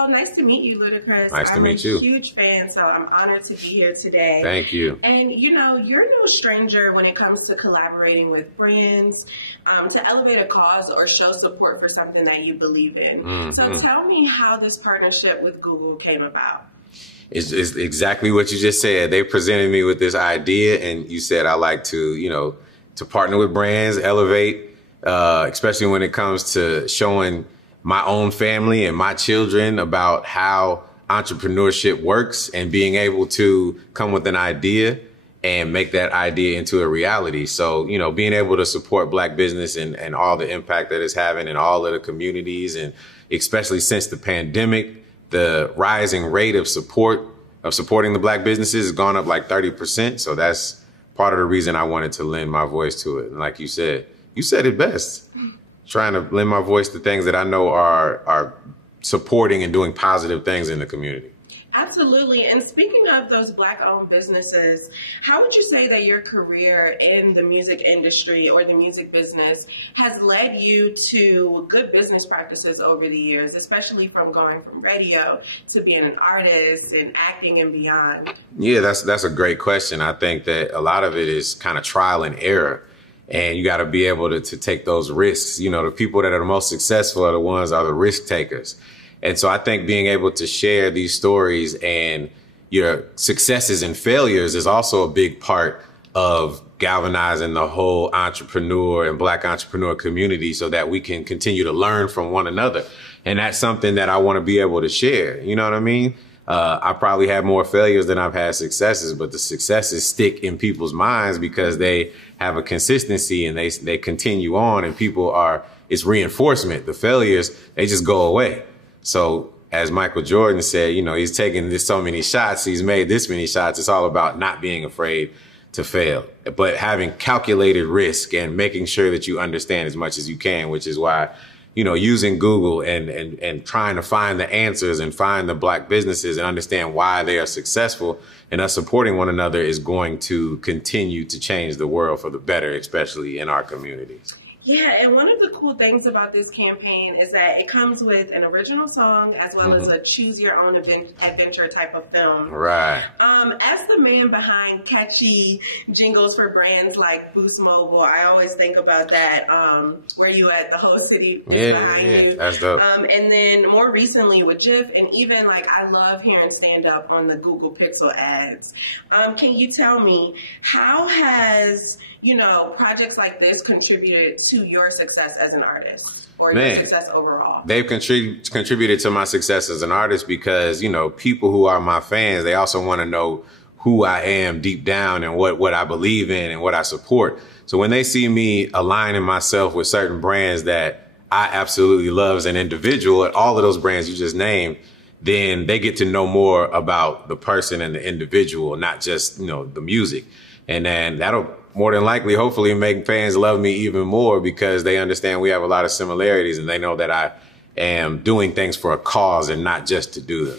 Well, nice to meet you, Ludacris. Nice to meet you. I'm a huge fan, so I'm honored to be here today. Thank you. And, you know, you're no stranger when it comes to collaborating with brands to elevate a cause or show support for something that you believe in. Mm-hmm. So tell me how this partnership with Google came about. It's exactly what you just said. They presented me with this idea, and you said I like to, you know, to partner with brands, elevate, especially when it comes to showing my own family and my children about how entrepreneurship works and being able to come with an idea and make that idea into a reality. So, you know, being able to support Black business and all the impact that it's having in all of the communities, and especially since the pandemic, the rising rate of supporting the Black businesses has gone up like 30%. So that's part of the reason I wanted to lend my voice to it. And like you said it best. Trying to lend my voice to things that I know are supporting and doing positive things in the community. Absolutely. And speaking of those Black-owned businesses, how would you say that your career in the music industry or the music business has led you to good business practices over the years, especially from going from radio to being an artist and acting and beyond? Yeah, that's a great question. I think that a lot of it is kind of trial and error. And you got to be able to take those risks. You know, the people that are the most successful are the risk takers. And so I think being able to share these stories and your successes and failures is also a big part of galvanizing the whole entrepreneur and Black entrepreneur community so that we can continue to learn from one another. And that's something that I want to be able to share. You know what I mean? I probably have more failures than I've had successes, but the successes stick in people's minds because they have a consistency and they continue on, and it's reinforcement. The failures, they just go away. So as Michael Jordan said, you know, he's taken so many shots, he's made this many shots. It's all about not being afraid to fail, but having calculated risk and making sure that you understand as much as you can, which is why, you know, using Google and trying to find the answers and find the Black businesses and understand why they are successful, and us supporting one another is going to continue to change the world for the better, especially in our communities. Yeah, and one of the cool things about this campaign is that it comes with an original song as well as a choose your own adventure type of film. Right. As the man behind catchy jingles for brands like Boost Mobile, I always think about that, where you at, the whole city behind you. That's dope. And then more recently with Jif, and even like I love hearing stand up on the Google Pixel ads. Can you tell me, how has, you know, projects like this contributed to your success as an artist or your success overall? They've contributed to my success as an artist because, you know, people who are my fans, they also want to know who I am deep down and what I believe in and what I support. So when they see me aligning myself with certain brands that I absolutely love as an individual, and all of those brands you just named, then they get to know more about the person and the individual, not just, you know, the music. And then that'll more than likely, hopefully, make fans love me even more because they understand we have a lot of similarities and they know that I am doing things for a cause and not just to do them.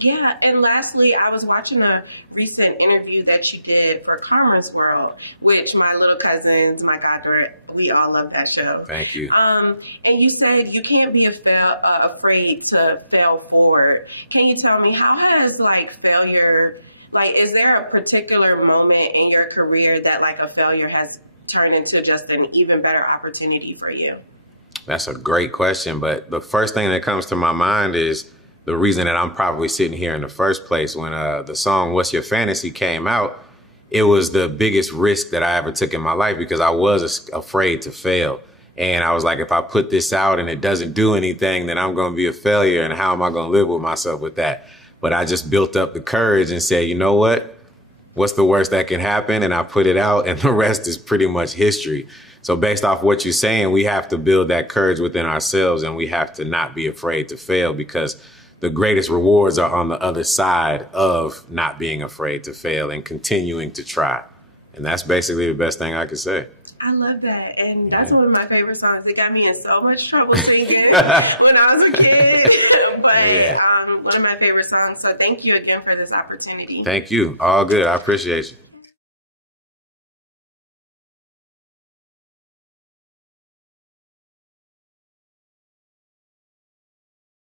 Yeah, and lastly, I was watching a recent interview that you did for Karma's World, which my little cousins, my goddaughter, we all love that show. Thank you. And you said you can't be afraid to fail forward. Can you tell me, how has failure, is there a particular moment in your career that a failure has turned into just an even better opportunity for you? That's a great question. But the first thing that comes to my mind is the reason that I'm probably sitting here in the first place. When the song What's Your Fantasy came out, it was the biggest risk that I ever took in my life because I was afraid to fail. And I was like, if I put this out and it doesn't do anything, then I'm going to be a failure. And how am I going to live with myself with that? But I just built up the courage and said, you know what? What's the worst that can happen? And I put it out, and the rest is pretty much history. So based off what you're saying, we have to build that courage within ourselves, and we have to not be afraid to fail because the greatest rewards are on the other side of not being afraid to fail and continuing to try. And that's basically the best thing I could say. I love that. And that's one of my favorite songs. It got me in so much trouble singing when I was a kid. But one of my favorite songs. So thank you again for this opportunity. Thank you. All good. I appreciate you.